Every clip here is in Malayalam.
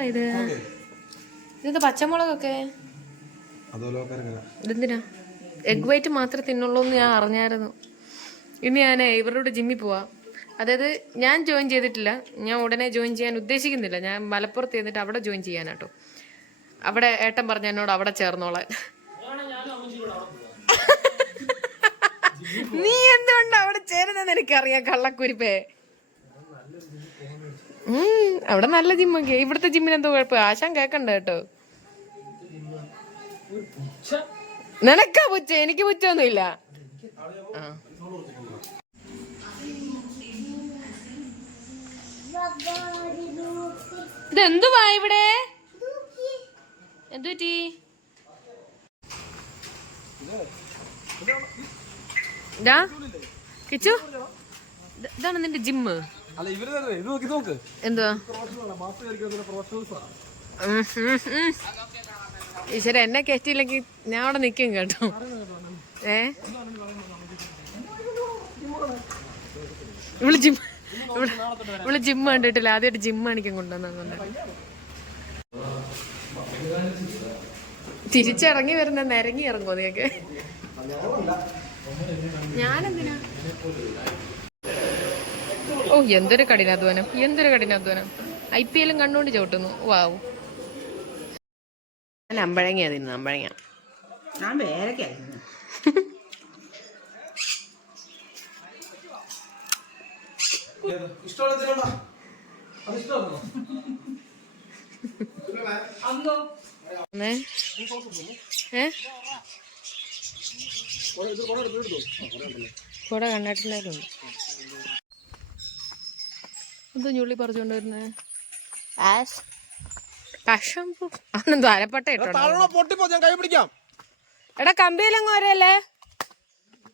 ഇത് ഇതെന്താ പച്ചമുളകൊക്കെ? ഇതെന്തിനാ? എഗ് വൈറ്റ് മാത്രമേ തിന്നുള്ളൂ എന്ന് ഞാൻ അറിഞ്ഞായിരുന്നു. ഇനി ഞാൻ ഇവരോട് ജിമ്മിൽ പോവാ. അതായത് ഞാൻ ജോയിൻ ചെയ്തിട്ടില്ല. ഞാൻ ഉടനെ ജോയിൻ ചെയ്യാൻ ഉദ്ദേശിക്കുന്നില്ല. ഞാൻ മലപ്പുറത്ത് ചെന്നിട്ട് അവിടെ ജോയിൻ ചെയ്യാനാട്ടോ. അവിടെ ഏട്ടൻ പറഞ്ഞ എന്നോട് അവിടെ ചേർന്നോളാൻ. നീ എന്തുകൊണ്ട് അവിടെ ചേരുന്നെന്ന് എനിക്കറിയാം കള്ളക്കുരിപ്പേ. അവിടെ നല്ല ജിമ്മൊക്കെ ഇവിടുത്തെ ജിമ്മിന് എന്തോ കുഴപ്പം? ആശാൻ കേക്കണ്ട കേട്ടോ. നിനക്കാ പുച്ച എനിക്ക് പുച്ചൊന്നുമില്ല. ഇതെന്തുവാ ഇവിടെ? എന്തുപറ്റി കിച്ചു? ഇത് ഇതാണ് നിന്റെ ജിമ്മ് അല്ല ഇവർ തന്നെ ഇത് നോക്കി നോക്ക്. ഈശ്വര എന്നെ കയറ്റിയില്ലെങ്കിൽ ഞാൻ അവിടെ നിൽക്കും കേട്ടോ. ഏ? ഇവൾ ജിം ഇവിടെ ജിം കണ്ടിട്ടില്ല. ആദ്യമായിട്ട് ജിം കാണിക്കാൻ കൊണ്ടുവന്നു തിരിച്ചിറങ്ങി വരുന്ന നിരങ്ങി ഇറങ്ങുമോ നിങ്ങക്ക്? ഞാനെന്തിനാ? ഓ എന്തൊരു കഠിനാധ്വാനം. എന്തൊരു കഠിനാധ്വാനം. ഐ പി എല്ലും കണ്ടുകൊണ്ട് ചവിട്ടുന്നു. വാവു ഞാൻ തിന്നു അമ്പഴങ്ങ. ഞാൻ കൂടെ കണ്ടിട്ടുണ്ടായിരുന്നു എന്തോ ഞുള്ളി വരുന്നത് അരപ്പട്ട ഇട്ടോ താഴെ പൊട്ടിപ്പോ ഞാൻ കൈ പിടിക്കാം. എടാ കമ്പിയിലങ്ങ് വരല്ലേ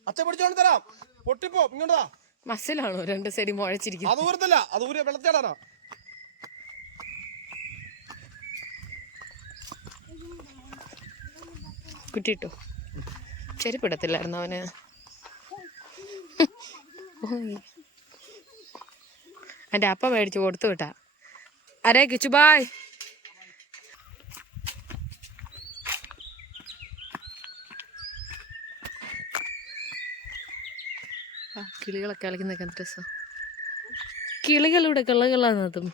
അച്ഛൻ പിടിച്ചോണ്ട് തരാം. പൊട്ടിപ്പോ ഇങ്ങോട്ടാ മസിലാണോ രണ്ട് സൈഡ് മുഴച്ചിരിക്കുന്നത്? അത് ഊരത്തില്ല അത് ഊരിയ വെള്ളച്ചാടാനാ കുട്ടിട്ടോ? ചെരുപ്പിടത്തില്ലായിരുന്നു അവന്. എന്റെ അപ്പ മേടിച്ച് കൊടുത്തു വിട്ടാ അരേ കിച്ചു ബായ് കിളികളൊക്കെ കളിക്കുന്നൊക്കെ എന്ത് രസം. കിളികളിവിടെ കിളകളാണ് അതും.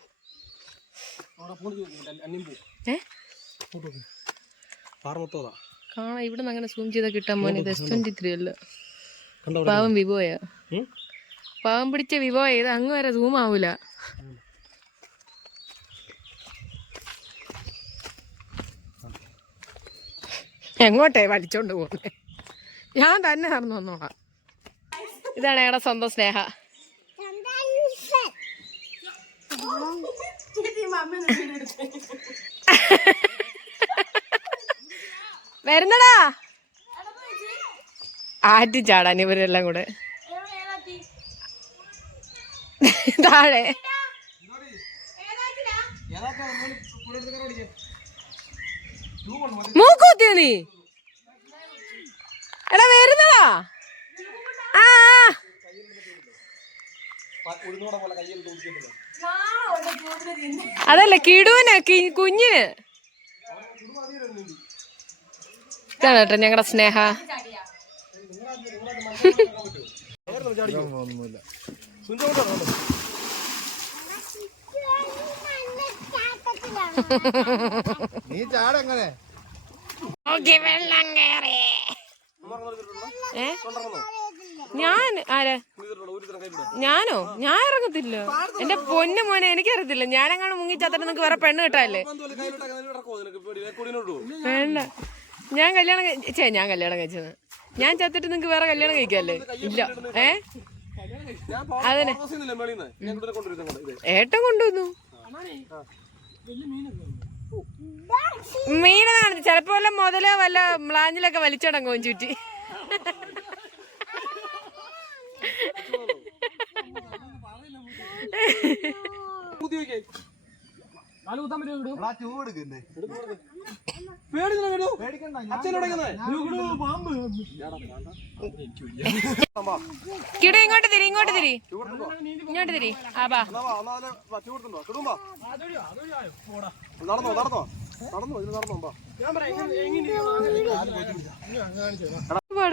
കാണാം ഇവിടെ നിന്ന് അങ്ങനെ സൂം ചെയ്താൽ കിട്ടാൻ മോനെ ഇത് എസ് ട്വന്റി ത്രീ അല്ല. പാവം വിവോയാ പാവം പിടിച്ച വിവോ ഇത് അങ്ങ് വരെ സൂം ആവൂല. എങ്ങോട്ടേ വലിച്ചോണ്ട് പോകുന്നേ ഞാൻ തന്നെ നടന്നു വന്നോളാം. ഇതാണ് ഞങ്ങളുടെ സ്വന്തം സ്നേഹ. വരുന്നടാ. ആറ്റി ചാടാൻ ഇവരെല്ലാം കൂടെ. താഴെ. മൂക്കൂത്തിയ നീ? എടാ വരുന്നടാ. ആ. അതല്ല കിടുവിന് കുഞ്ഞിന്. കേട്ടോ ഞങ്ങളുടെ സ്നേഹ. നീ ചാടെങ്ങനെ ഞാൻ ആരാ? ഞാനോ? ഞാൻ ഇറങ്ങത്തില്ല. എന്റെ പൊന്നു മോനെ എനിക്കറിയത്തില്ല. ഞാനെങ്ങാണ് മുങ്ങി ചത്തിട്ട് നിങ്ങക്ക് വേറെ പെണ്ണ് കിട്ടാല്ലേ വേണ്ട. ഞാൻ കല്യാണം ചേ ഞാൻ കല്യാണം കഴിച്ചത്. ഞാൻ ചത്തിട്ട് നിങ്ങക്ക് വേറെ കല്യാണം കഴിക്കാല്ലേ? ഇല്ല. ഏ? അതന്നെ ഏട്ടൻ കൊണ്ടുവന്നു. മീനെ കാണുന്നു. ചിലപ്പോ വല്ല മുതലോ വല്ല മ്ലാഞ്ഞിലൊക്കെ വലിച്ചടങ്ങും ചുറ്റി. കിടു ഇങ്ങോട്ട് തിരി ഇങ്ങോട്ട് തിരി. ഇങ്ങോട്ട് തിരി. ആ ബാ. നടന്നോ നടന്നോ? നടന്നോ ഇത് നടന്നോ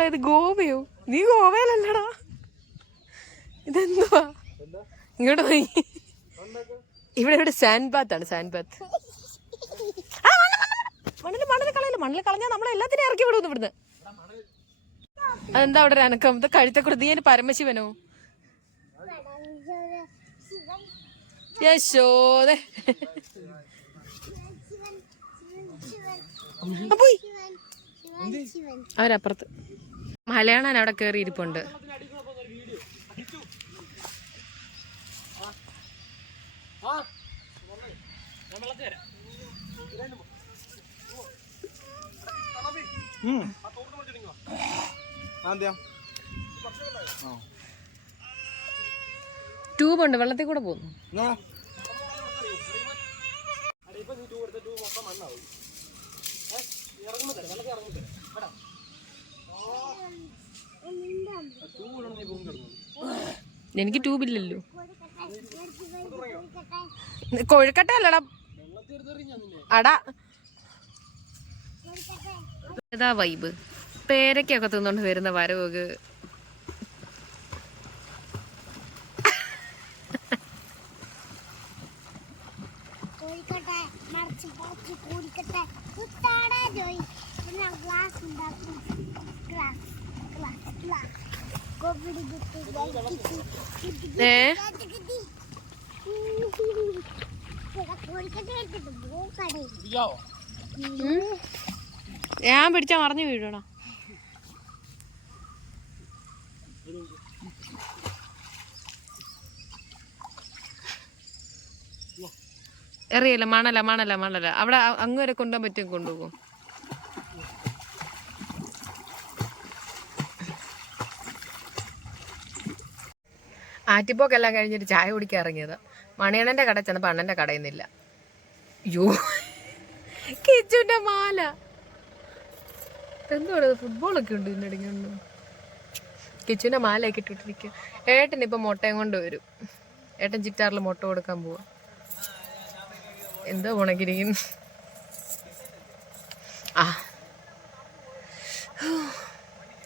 ഇത് ഗോവയോ? നീ ഗോവയിലല്ലടാ. ഇതെന്തുവാ? ഇങ്ങോട്ട് പോയി. ഇവിടെ ഇവിടെ സാൻഡ് ബാത്ത് ആണ് സാൻഡ് ബാത്ത് മണ്ണിൽ മണ്ണിൽ കളയില്ല? മണ്ണിൽ കളഞ്ഞാൽ നമ്മളെ എല്ലാത്തിനും ഇറക്കി വിടുന്നു ഇവിടുന്ന്. അതെന്താ അവിടെ അനക്കം? ഇത് കഴുത്തെ കൂടെ നീ പരമശിവനോ? യശോദേ അവരപ്പുറത്ത്. മലയാളൻ അവിടെ കയറി ഇരിപ്പുണ്ട് ആന്തിയാ ട്യൂബ് ഉണ്ട് വെള്ളത്തിൽ കൂടെ പോകുന്നു. എനിക്ക് ട്യൂബ് ഇല്ലല്ലോ. കൊഴുക്കട്ട അല്ലടാ. അടാ. ഏതാ വൈബ് പേരക്കൊക്കെ തിന്നോണ്ട് വരുന്ന വരവൊക്കെ. കോഴിക്കട്ടെ ഞാൻ പിടിച്ചാ മറിഞ്ഞു വീഴണോ എറിയല്ല മണല മണല മണല. അവിടെ അങ്ങ് വരെ കൊണ്ടുപോകാൻ പറ്റും കൊണ്ടുപോകും. ആറ്റിപ്പോക്കെല്ലാം കഴിഞ്ഞിട്ട് ചായ കുടിക്കാൻ ഇറങ്ങിയത്. മണിയണ്ണന്റെ കട ചെന്നപ്പോൾ കടയിൽ കടയുന്നില്ല അയ്യോ. കിച്ചുന്റെ മാല. എന്തോ ഫുട്ബോളൊക്കെ ഉണ്ട് ഇതിനിടയ്ക്കുണ്ട് കിച്ചുവിന്റെ മാലയൊക്കെ ഇട്ടിട്ടിരിക്കുക ഏട്ടൻ ഇപ്പൊ മുട്ടയും കൊണ്ട് വരും. ഏട്ടൻ ചിറ്റാറിൽ മുട്ട കൊടുക്കാൻ പോവാ. എന്തോ ഉണക്കിരിക്കുന്നു ആ.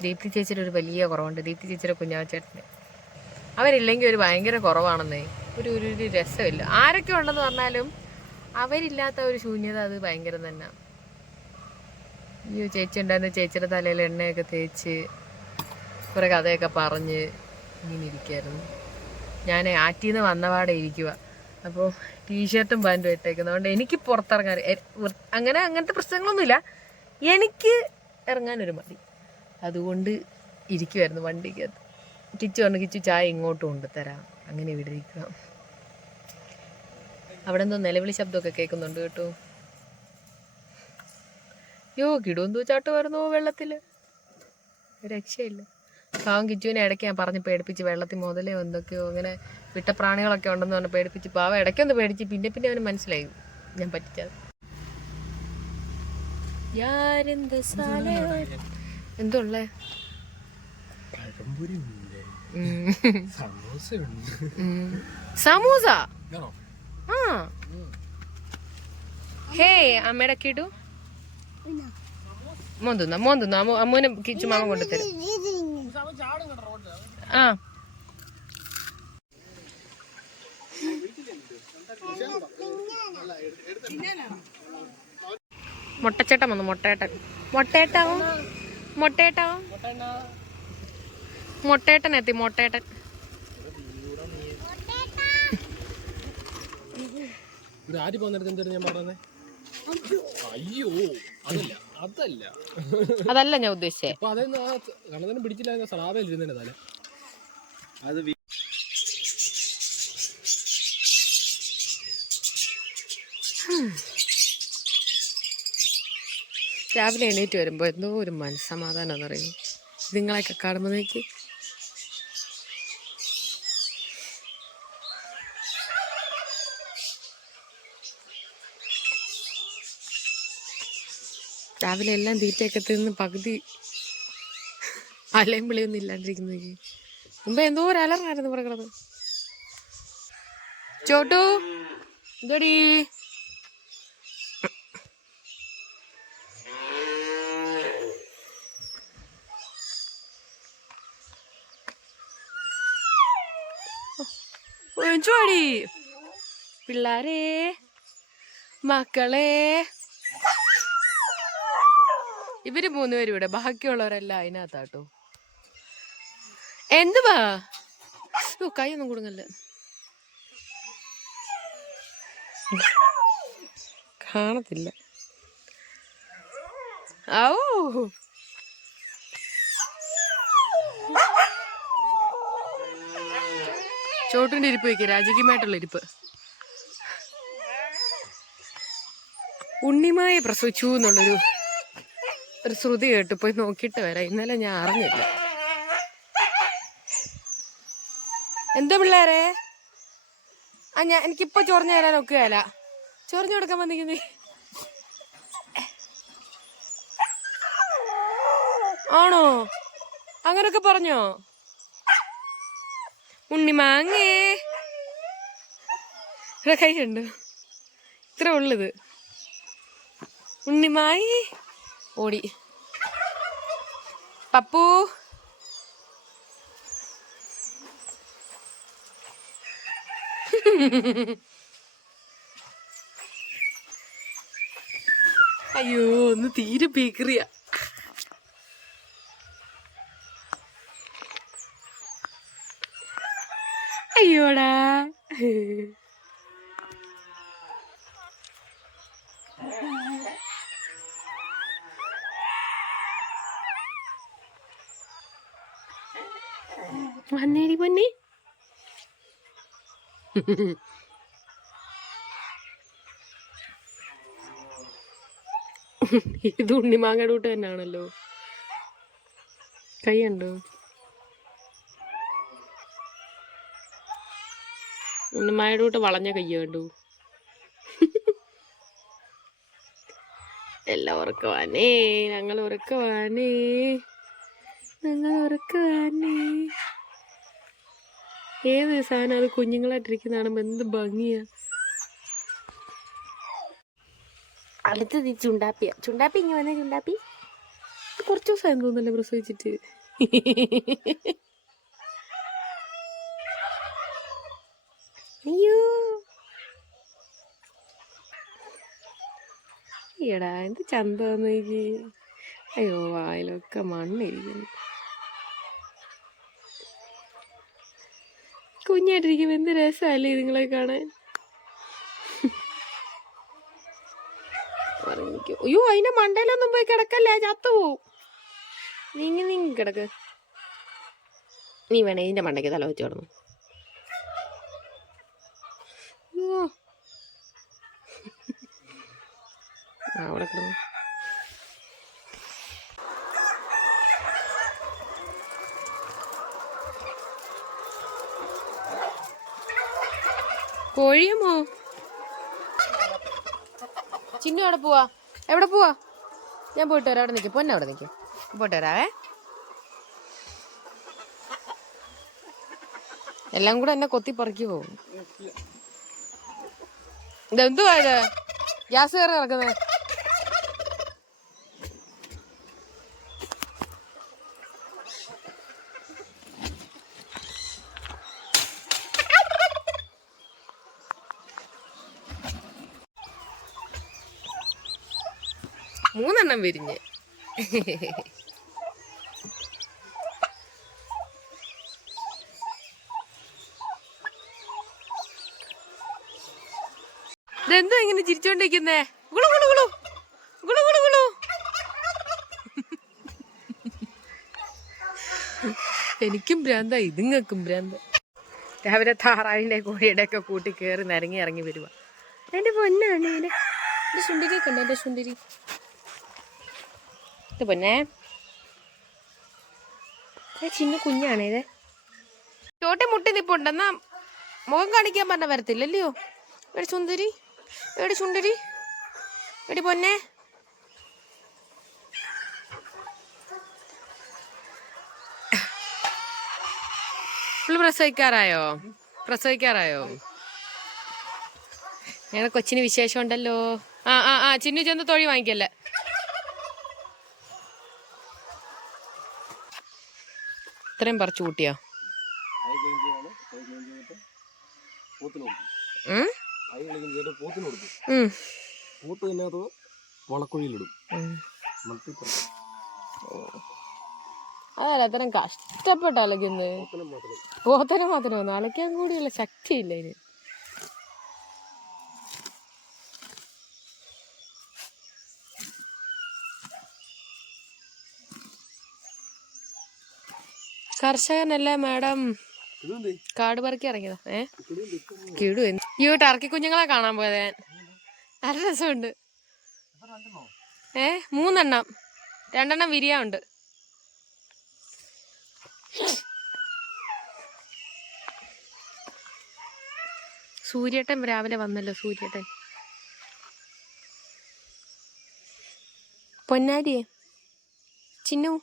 ദീപ്തി ചേച്ചിയുടെ ഒരു വലിയ കുറവുണ്ട്. ദീപ്തി ചേച്ചിയുടെ കുഞ്ഞാവച്ചേട്ടന് അവരില്ലെങ്കിൽ ഒരു ഭയങ്കര കുറവാണെന്നേ. ഒരു ഒരു രസമില്ല. ആരൊക്കെ ഉണ്ടെന്ന് പറഞ്ഞാലും അവരില്ലാത്ത ഒരു ശൂന്യത അത് ഭയങ്കരം തന്നെ. അയ്യോ ചേച്ചി ഉണ്ടായിരുന്ന ചേച്ചിയുടെ തലയിൽ എണ്ണയൊക്കെ തേച്ച് കുറേ കഥയൊക്കെ പറഞ്ഞ് ഇങ്ങനെ ഇരിക്കായിരുന്നു. ഞാൻ ആറ്റിൽ നിന്ന് വന്നപാടെ ഇരിക്കുക അപ്പോൾ ടീഷർട്ടും പാന്റും ഇട്ടേക്കുന്നത് അതുകൊണ്ട് എനിക്ക് പുറത്തിറങ്ങാൻ അങ്ങനെ അങ്ങനത്തെ പ്രശ്നങ്ങളൊന്നുമില്ല. എനിക്ക് ഇറങ്ങാനൊരു മടി. അതുകൊണ്ട് ഇരിക്കുമായിരുന്നു വണ്ടിക്കകത്ത്. കിച്ചു പറഞ്ഞു കിച്ചു ചായ ഇങ്ങോട്ടും കൊണ്ടുതരാം അങ്ങനെ ഇവിടെ ഇരിക്കാം അവിടെ എന്തോ നിലവിളി ശബ്ദമൊക്കെ കേൾക്കുന്നുണ്ട് കേട്ടോ. യോ കിടുവെന്തോ ചാട്ട് വരുന്നു വെള്ളത്തിൽ. രക്ഷയില്ല. പാവം കിച്ചുവിനെ ഇടയ്ക്ക് ഞാൻ പറഞ്ഞ് പേടിപ്പിച്ച് വെള്ളത്തിൽ മുതലേ എന്തൊക്കെയോ അങ്ങനെ വിട്ട പ്രാണികളൊക്കെ ഉണ്ടെന്ന് പറഞ്ഞ് പേടിപ്പിച്ച് പാവം ഇടയ്ക്കൊന്ന് പേടിച്ച് പിന്നെ പിന്നെ അവന് മനസ്സിലായി. ഞാൻ പറ്റിച്ചത്. യാരെന്ത് സാലേ? എന്തുള്ളേ. സമൂസ? ആ. ഹേ അമ്മയുടെ കിടു. മോന്തുന്ന മോന്തുന്ന. അമ്മ അമ്മൂനെ കിച്ചു മാമ കൊണ്ടുതരും ആ. മുട്ടച്ചേട്ടൻ വന്നു മുട്ടേട്ടൻ മുട്ടേട്ടാവും മുട്ടേട്ടാവും മുട്ടേട്ടൻ എത്തി മുട്ടേട്ടൻ ഇത് ആര് പോകുന്നിടത്ത് എന്തായിരുന്നു ഞാൻ പറഞ്ഞേ? അയ്യോ അതല്ല അതല്ല. അതല്ല ഞാൻ ഉദ്ദേശിച്ചേ. അപ്പൊ അതൊന്നും ആ കണ്ണതന്നെ പിടിച്ചില്ല സലാബയിൽ ഇരുന്നതിന്റെ തല അത് രാവിലെ എണീറ്റ് വരുമ്പോൾ എന്തോ ഒരു മനസ്സമാധാനം പറയുന്നു നിങ്ങളെയൊക്കെ കാണുമ്പോഴേക്ക് രാവിലെ എല്ലാം തീറ്റയൊക്കെ തിന്ന് പകുതി അലയും വിളിയൊന്നും ഇല്ലാണ്ടിരിക്കുന്നു മുമ്പ് എന്തോ ഒരു അലറായിരുന്നു പറയണത് ചോട്ടു എന്തോടി ചോടി പിള്ളാരേ മക്കളെ. ഇവർ മൂന്നുപേരും ഇവിടെ ബാക്കിയുള്ളവരെല്ലാം അതിനകത്താട്ടോ. എന്തുവാ? ഓ ഒന്നും കൊടുങ്ങല്ല. കാണത്തില്ല. ഔ. ചോട്ടിന്റെ ഇരിപ്പ് വയ്ക്കുക രാജകീയമായിട്ടുള്ള ഇരിപ്പ്. ഉണ്ണിമായ പ്രസവിച്ചു എന്നുള്ളൊരു ഒരു ശ്രുതി കേട്ട് പോയി നോക്കിയിട്ട് വരാം. ഇന്നലെ ഞാൻ അറിഞ്ഞില്ല. എന്താ പിള്ളേരെ? ആ ഞാൻ എനിക്കിപ്പോ ചൊറിഞ്ഞു തരാൻ ഒക്കുകയല്ല ചൊറിഞ്ഞു കൊടുക്കാൻ വന്നിരിക്കുന്നേ. ആണോ? അങ്ങനൊക്കെ പറഞ്ഞോ? ഉണ്ണിമാങ്ങേ ഇവിടെ കൈ കണ്ടു ഇത്ര ഉള്ളത് ഉണ്ണിമായി ഓടി. പപ്പു. അയ്യോ ഒന്ന് തീരെ ബേക്കറിയ അയ്യോടാ. വന്നേടി പൊന്നെ. ഇത് ഉണ്ണിമാങ്ങയുടെ കൂട്ട് തന്നെയാണല്ലോ കൈ ഉണ്ടോ ഉണ്ണിമായുടെ കൂട്ട് വളഞ്ഞ കൈ കണ്ടു. എല്ലാം ഉറക്കുവാനേ ഞങ്ങൾ ഉറക്കുവാനേ ഞങ്ങൾ ഉറക്കവാനേ ഏത് സാധനം അത് കുഞ്ഞുങ്ങളായിട്ടിരിക്കുന്ന കാണുമ്പോൾ എന്ത് ഭംഗിയാ. അടുത്തത് ഈ ചുണ്ടാപ്പിയ. ചുണ്ടാപ്പി ഇങ്ങനെ വന്നേ ചുണ്ടാപ്പി. കുറച്ച് ദിവസമായി തോന്നല്ലേ പ്രസവിച്ചിട്ട്. അയ്യോ. എടാ എന്ത് ചന്തന്ന് അയ്യോ വായിലൊക്കെ മണ്ണിരിക്കുന്നു. കുഞ്ഞായിട്ടിരിക്കുമ്പോ എന്ത് രസമല്ലേ നിങ്ങളെ കാണാൻ. അയ്യോ അതിന്റെ മണ്ടയിലൊന്നും പോയി കിടക്കല്ലേ? ചത്തു പോവും നീങ്ങി നീങ്ങി കിടക്ക്. നീ വേണേ ഇതിന്റെ മണ്ടയ്ക്ക് തല വെച്ച് കിടന്നു അവിടെ കിടന്നു. കോഴിയമോ? ചിന്നു എവിടെ പോവാ. എവിടെ പോവാ? ഞാൻ പോയിട്ട് വരാം. അവിടെ നിൽക്കും പൊന്നെ അവിടെ നിൽക്കും പോയിട്ട് വരാവേ. എല്ലാം കൂടെ എന്നെ കൊത്തി പറിക്കു പോകും. ഇതെന്തുവാ ഇത്? ഗ്യാസ് കയറി നടക്കുന്നത്. മൂന്നെണ്ണം വിരിഞ്ഞ്. ഇതെന്തോ ഇങ്ങനെ ചിരിച്ചോണ്ടിരിക്കുന്നേ? ഗുളു ഗുളു ഗുളു. ഗുളു ഗുളു ഗുളു. എനിക്കും ഭ്രാന്ത ഇതുങ്ങൾക്കും ഭ്രാന്ത. രാവിലെ താറാവിന്റെ കോഴിയുടെ ഒക്കെ കൂട്ടി കയറി നിരങ്ങി ഇറങ്ങി വരുവാ. എന്റെ പൊന്നാണ് എന്റെ ശുണ്ടിരി കണ്ടോ ശുണ്ടിരി. ഇത് പൊന്നെ ചിന്ന കുഞ്ഞാണ് ഇത്. ചോട്ടി മുട്ടി നിപ്പുണ്ടെന്നാ മുഖം കാണിക്കാൻ പറഞ്ഞ വരത്തില്ലല്ലയോ? എടി സുന്ദരി എടി സുന്ദരി എടി പൊന്നെ. ഫുള്ള് പ്രസവിക്കാറായോ? പ്രസവിക്കാറായോ? ഞങ്ങളുടെ കൊച്ചിന് വിശേഷം ഉണ്ടല്ലോ ആ ആ ആ ചിന്നു ചെന്ന് തൊഴി വാങ്ങിക്കല്ലേ. പോത്തിന് പറിച്ചു കൂട്ടിയോ? പോത്ത് വളക്കുഴിയിലിടും. അതല്ല അത്രയും കഷ്ടപ്പെട്ട് അലക്കുന്നത് പോത്തനെ മാത്രമേ ഒന്നും അലക്കാൻ കൂടിയുള്ള ശക്തിയില്ല ഇതിന് കർഷകനല്ലേ മാഡം? കാട് പറക്കി ഇറങ്ങിയതാ. ഏ? കിടു അയ്യോ ടർക്കി കുഞ്ഞുങ്ങളെ കാണാൻ പോയത് ഞാൻ. നല്ല രസമുണ്ട്. ഏ മൂന്നെണ്ണം. രണ്ടെണ്ണം വിരിയാണ്ട് സൂര്യേട്ടൻ രാവിലെ വന്നല്ലോ സൂര്യേട്ടൻ. പൊന്നാരിയെ ചിന്നു.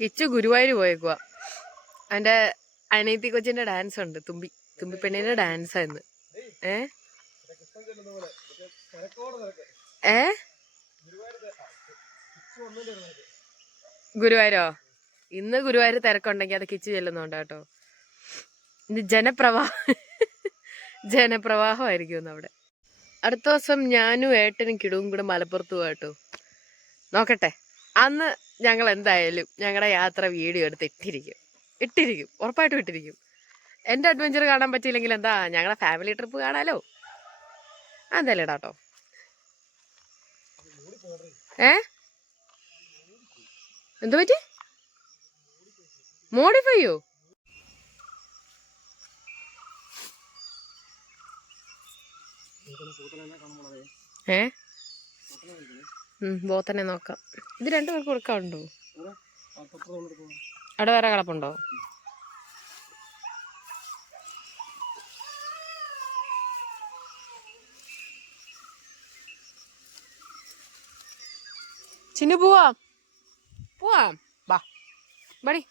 കിച്ചു ഗുരുവായൂർ പോയേക്കുവാ. എന്റെ അനീതി കൊച്ചിന്റെ ഡാൻസ് ഉണ്ട് തുമ്പി തുമ്പി പെണ്ണിന്റെ ഡാൻസ് ആയിരുന്നു ഏ? ഏ? ഗുരുവായൂരോ? ഇന്ന് ഗുരുവായൂർ തിരക്കുണ്ടെങ്കിൽ അത് കിച്ചു ചെല്ലുന്നുണ്ട് കേട്ടോ. ജനപ്രവാഹ. ജനപ്രവാഹമായിരിക്കും അവിടെ. അടുത്ത ദിവസം ഞാനും ഏട്ടനും കിടുവും കൂടെ മലപ്പുറത്ത് പോകട്ടോ നോക്കട്ടെ. അന്ന് ഞങ്ങൾ എന്തായാലും ഞങ്ങളുടെ യാത്ര വീഡിയോ എടുത്ത് ഇട്ടിരിക്കും. ഇട്ടിരിക്കും. ഉറപ്പായിട്ടും ഇട്ടിരിക്കും. എന്റെ അഡ്വഞ്ചർ കാണാൻ പറ്റിയില്ലെങ്കിൽ എന്താ? ഞങ്ങളുടെ ഫാമിലി ട്രിപ്പ് കാണാലോ? എന്തായാലും ഇടാട്ടോ ഏ? എന്തു പറ്റി? മോഡിഫൈയോ? ഏ? ബോത്തനെ നോക്കാം. ഇത് രണ്ടു പേർക്ക് കൊടുക്കാറുണ്ടോ. അവിടെ വേറെ കിടപ്പുണ്ടോ ചിന്നു പോവാം. പോവാം. വാ. ബടി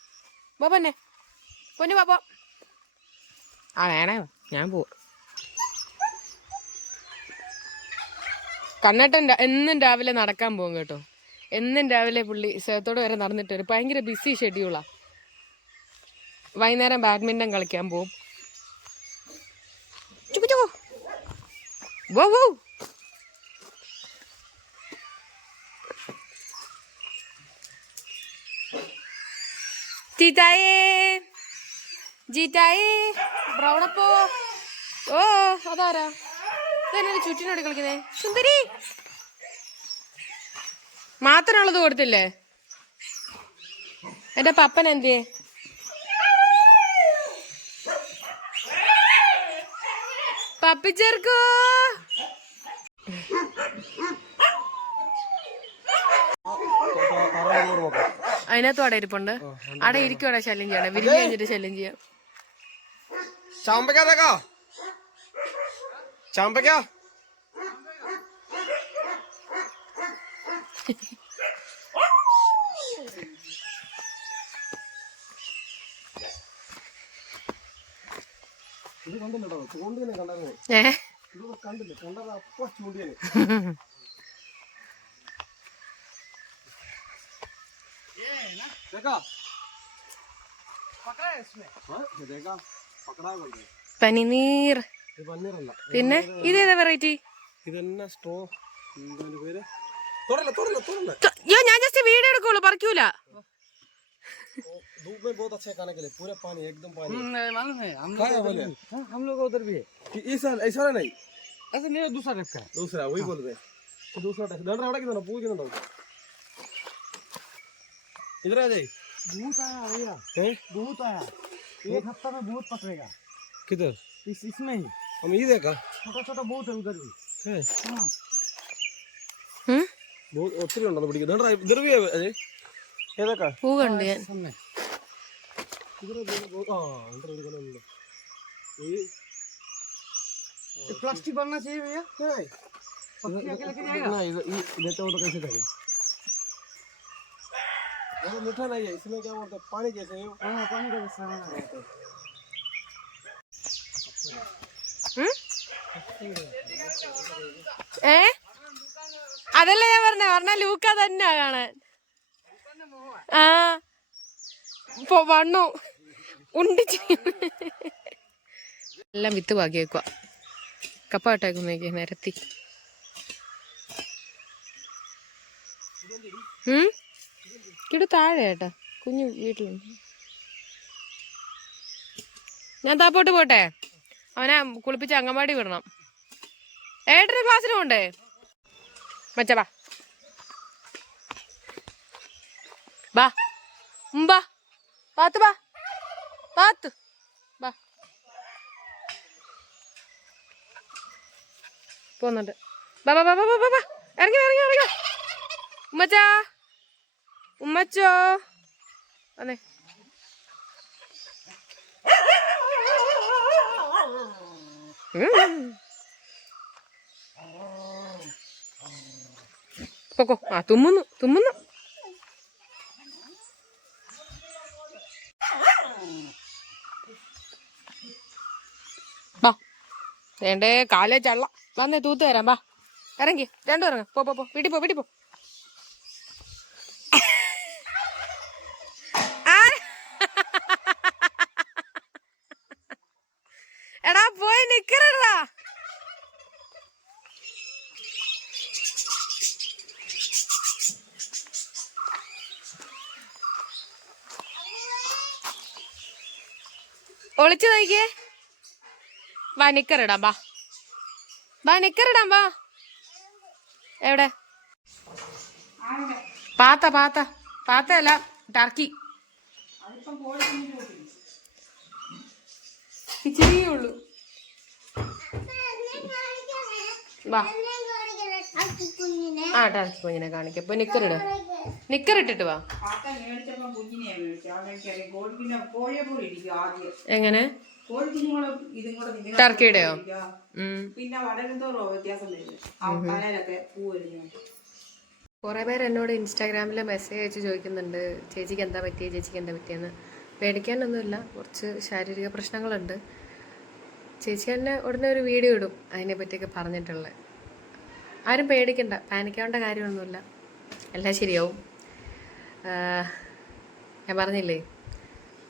വാ പൊന്നെ. പൊന്നു വാ പോ. ആ വേണേ. ഞാൻ പോവാം. കണ്ണട്ടൻ എന്നും രാവിലെ നടക്കാൻ പോകും കേട്ടോ. എന്നും രാവിലെ പുള്ളി സേത്തോട് വരെ നടന്നിട്ട് വരും. ഭയങ്കര ബിസി ഷെഡ്യൂളാ വൈകുന്നേരം ബാഡ്മിന്റൺ കളിക്കാൻ പോവും ചീത്തായേ ബ്രൗണപ്പോ ഓ അതാരാ? ഇതെന്നൊരു ചുറ്റിനോട് കളിക്കുന്നേ? സുന്ദരി! മാത്രമുള്ളത് കൊടുത്തില്ലേ? എന്റെ പപ്പൻ എന്തേ പപ്പിച്ചേർക്കോ ഇരിപ്പുണ്ട് അതിനകത്തും അവിടെ ഇരിപ്പുണ്ട്. അവിടെ ഇരിക്കുവാടെ ശല്യം ചെയ്യണം. വിരിഞ്ഞ് കഴിഞ്ഞിട്ട് ശല്യം ചെയ്യാം. ചാമ്പയ്ക്ക തേക്കാ. ചാമ്പയ്ക്ക ഇത് കണ്ടില്ലടോ ചൂണ്ടിനെ കണ്ടായിരുന്നു ഇത് കണ്ടില്ല? കണ്ടത് അപ്പ ചൂണ്ടിയനെ പനിനീർ. പിന്നെ ഇതേതാ വെറൈറ്റി ഇതെന്നാ സ്ട്രോ എന്താ പേര് തുറല്ല തുറല്ല തുറല്ല അയ്യോ ഞാൻ ജസ്റ്റ് വീഡിയോ എടുക്കുള്ളൂ പറിക്കൂല धूप में बहुत अच्छा खाने के लिए पूरा पानी एकदम पानी मालूम है हम कहाँ है बोले हाँ, हम लोग उधर भी है कि ऐसा ऐसा नहीं ऐसे मेरा दूसरा टाइप का है दूसरा वही बोल रहे तो दूसरा टाइप डर അവിടെ കിട്ടുന്നോ പൂ കിട്ടുന്നോ इधर आ जाए बहुत आया भैया हैं बहुत आया एक हफ्ता में बहुत पकड़ेगा किधर इस इसमें ही हम ये देखा छोटा छोटा बहुत है उधर भी है हाँ ഉം? बहुत ഒത്തിരി ഉണ്ടോ പിടിക്കുക ഇതണ്ട ഇതർ भी है अजय ഏതൊക്കെ പൂ കണ്ടു ഞാൻ सामने ഇതർ बहुत ആ ഇതർ ഒരു കൊല്ലം ഉണ്ട് ഈ ये प्लास्टिक बनना चाहिए भैया नहीं ना ये ये देते हो तो कैसे देगा वो मीठा नहीं है इसमें क्या बोलते हैं पानी जैसे है हाँ पानी का जैसा है ഉം? ഏ? അതല്ല ഞാൻ പറഞ്ഞ. പറഞ്ഞ ലൂക്ക തന്നെയാ കാണാൻ. ആ. വണ്ണു. ഉണ്ടിച്ച് എല്ലാം വിത്ത് ബാക്കി വെക്കുക കപ്പ കട്ടാക്കുന്നേക്ക് നിരത്തി. കിടു താഴെ ഏട്ടാ. കുഞ്ഞു വീട്ടിലുണ്ട്. ഞാൻ താപ്പോട്ട് പോട്ടെ. അവനെ കുളിപ്പിച്ച് അങ്ങമാടി വിടണം. ഏട്ടന് ക്ലാസ്സിന് പോണ്ടേ മച്ച ബാ ബാ പാത്ത് ബാ പാത്ത്. ബാ പോന്നുണ്ട്. ബാ ബാ ബാ ബാ ബാ, ബാ ഇറങ്ങി ഇറങ്ങി ഇറങ്ങി. ഉമ്മച്ചാ. ഉമ്മച്ചോ. വന്നേ. പൊക്കോ ആ തുമ്മുന്നു തുമ്മുന്നു ബാ വേണ്ടേ കാലേ ചള്ള. വന്നേ തൂത്ത് തരാം വാ ഇറങ്ങി രണ്ടു ഇറങ്ങ. പോ പോ പോ. വീട്ടിൽ പോ വീട്ടിൽ പോ ആ. എടാ പോയി നിക്കറടാ ഒളിച്ചു നോക്കിയേ. വാ നിക്കറിടാം വാ. വാ നിക്കറിടാം വാ. എവിടെ? പാത്ത പാത്ത. പാത്തയല്ല ടർക്കി. ഇച്ചിരിയേ വാ. ആ ടർക്കി കുഞ്ഞിനെ കാണിക്കാം. ഇപ്പൊ നിക്കറിട്. വാ. പിന്നെ കോഴിയെ പോലെ എങ്ങനെ? ടർക്കിയുടെയോ? കുറെ പേർ പിന്നെ വളരുന്തോറോ വ്യത്യാസം കുറേ പേര് എന്നോട് ഇൻസ്റ്റാഗ്രാമിൽ മെസ്സേജ് അയച്ച് ചോദിക്കുന്നുണ്ട് ചേച്ചിക്ക് എന്താ പറ്റിയ? ചേച്ചിക്ക് എന്താ പറ്റിയെന്ന്? പേടിക്കാനൊന്നുമില്ല. കുറച്ച് ശാരീരിക പ്രശ്നങ്ങളുണ്ട്. ചേച്ചി തന്നെ ഉടനെ ഒരു വീഡിയോ ഇടും അതിനെ പറ്റിയൊക്കെ പറഞ്ഞിട്ടുള്ളത്. ആരും പേടിക്കണ്ട. പാനിക്കാവേണ്ട കാര്യമൊന്നുമില്ല. എല്ലാം ശരിയാവും. ഞാൻ പറഞ്ഞില്ലേ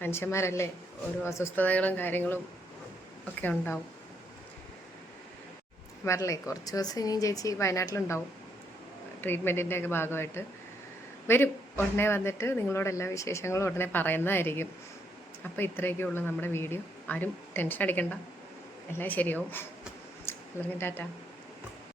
മനുഷ്യന്മാരല്ലേ ഓരോ അസ്വസ്ഥതകളും കാര്യങ്ങളും ഒക്കെ ഉണ്ടാവും. വരല്ലേ കുറച്ച് ദിവസം ഇനിയും ചേച്ചി വയനാട്ടിലുണ്ടാവും. ട്രീറ്റ്മെന്റിന്റെ ഒക്കെ ഭാഗമായിട്ട്. വരും ഉടനെ വന്നിട്ട് നിങ്ങളോട് എല്ലാ വിശേഷങ്ങളും ഉടനെ പറയുന്നതായിരിക്കും. അപ്പോൾ ഇത്രയൊക്കെ ഉള്ളൂ നമ്മുടെ വീഡിയോ. ആരും ടെൻഷൻ അടിക്കണ്ട. എല്ലാം ശരിയാവും. എല്ലാവർക്കും ടാറ്റ.